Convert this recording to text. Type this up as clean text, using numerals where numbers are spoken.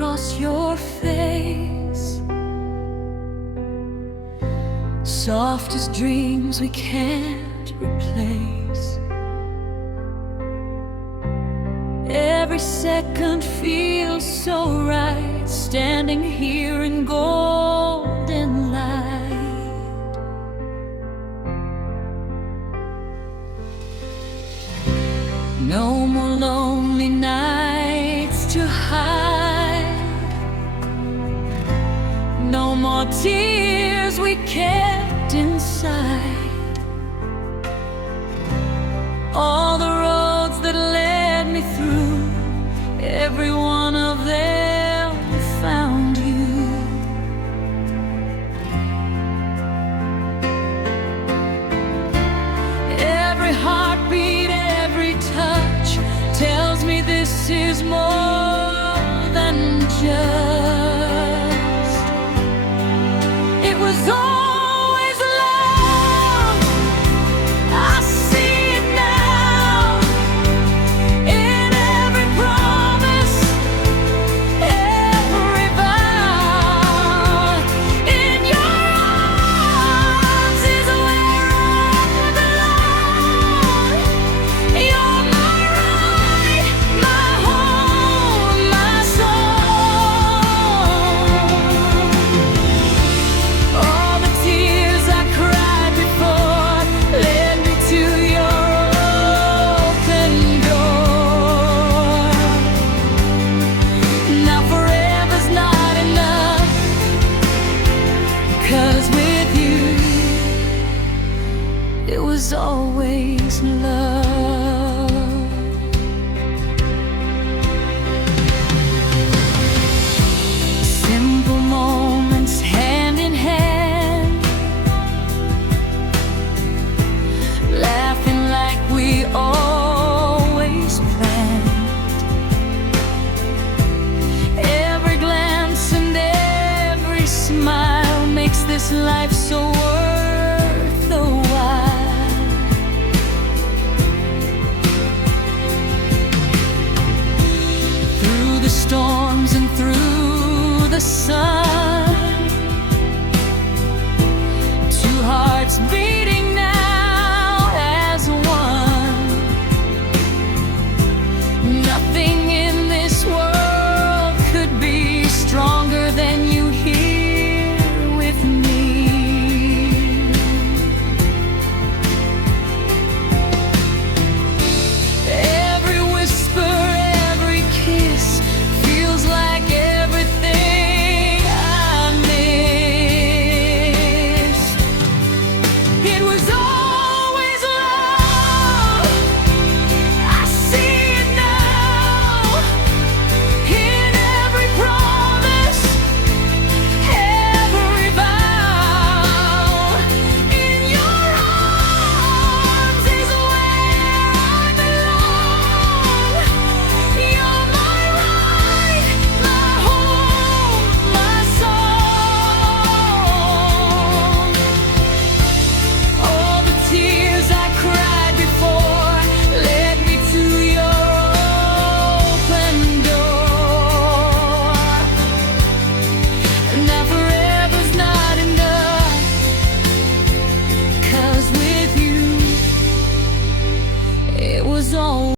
across your face. Softest dreams we can't replace. Every second feels so right, standing here in golden light. No more lonely nights to hide, no more tears we kept inside. All the roads that led me through, every one of them found you. Every heartbeat, every touch tells me this is more than just. It was always love. I see it now in every promise, every vow. In your arms is where I belong. You're my right, my home, my soul. All the tears I cried before led me to your open door. Now forever's not enough, 'cause with you it was always love. Simple moments hand in hand, laughing like we always planned. Every glance and every smile makes this life so worth the while. Through the storms and through the sun, two hearts beating now as one. Nothing in this world could be stronger than you here with me. Every whisper, every kiss feels like everything I missed. It was always love. I see it now in every promise, every vow. In your arms is where I belong. You're my right, my home, my soul. All the tears I cried before led me to your open door. Now forever's not enough, 'cause with you it was all